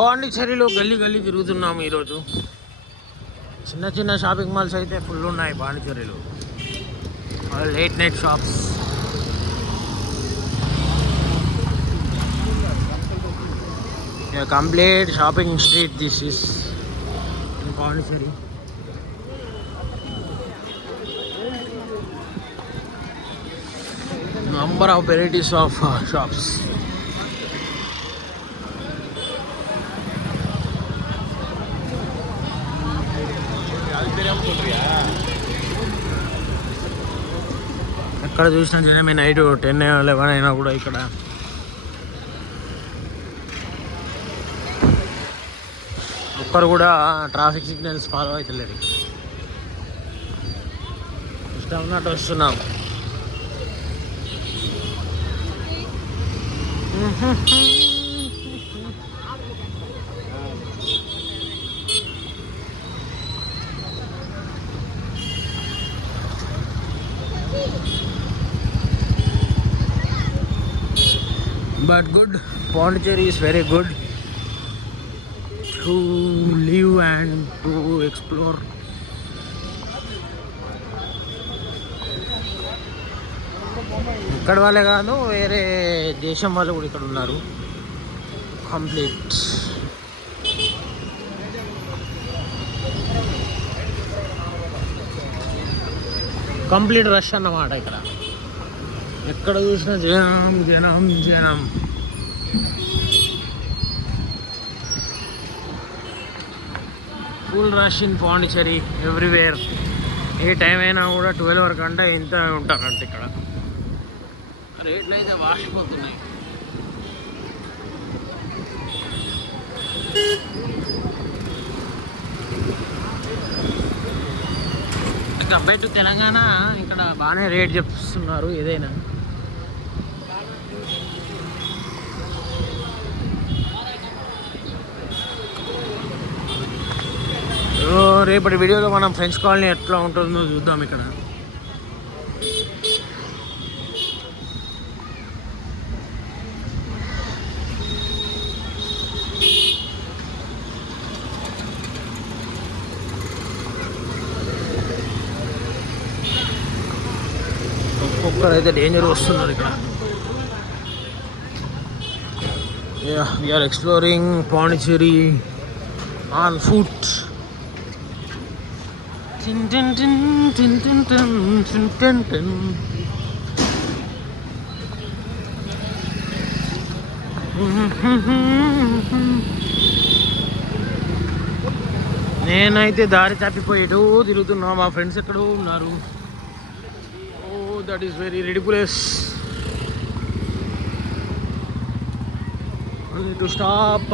పాండిచ్చేరిలో గల్లీ గల్లీ తిరుగుతున్నాము ఈరోజు. చిన్న చిన్న షాపింగ్ మాల్స్ అయితే ఫుల్ ఉన్నాయి పాండిచ్చేరిలో. Late night shops. Complete shopping street this is in Pondicherry. Number of varieties of shops. ఎక్కడ చూసినా జనమే. నైట్ 10 11 అయినా కూడా ఇక్కడ ఒక్కరు కూడా ట్రాఫిక్ సిగ్నల్స్ ఫాలో అవుతలేరు. ఇష్టం ఉన్నట్టు వస్తున్నాం. But good, Pondicherry is very good to live and to explore. ఇక్కడ వాళ్ళే కాదు, వేరే దేశం వాళ్ళు కూడా ఇక్కడ ఉన్నారు. కంప్లీట్ రష్ అన్నమాట. ఇక్కడ ఎక్కడ చూసినా జనం జనం జనం. ఫుల్ రష్ ఇన్ పాండిచ్చేరి ఎవ్రీవేర్. ఏ టైం అయినా కూడా 12 వరకు అంటే ఇంత ఉంటారంట ఇక్కడ. రేట్లు అయితే వాసిపోతున్నాయి. కంపేర్ టు తెలంగాణ ఇక్కడ బాగానే రేట్ చెప్తున్నారు ఏదైనా. రేపటి వీడియోలో మనం ఫ్రెండ్స్ కాలనీ ఎట్లా ఉంటుందో చూద్దాం. ఇక్కడ ఒక్కొక్కరైతే డేంజర్ వస్తున్నారు ఇక్కడ. we are exploring Pondicherry on foot. నేనైతే దారి తప్పిపోయేటో తిరుగుతున్నా. మా ఫ్రెండ్స్ ఎక్కడో ఉన్నారు. That is very ridiculous. I need to stop.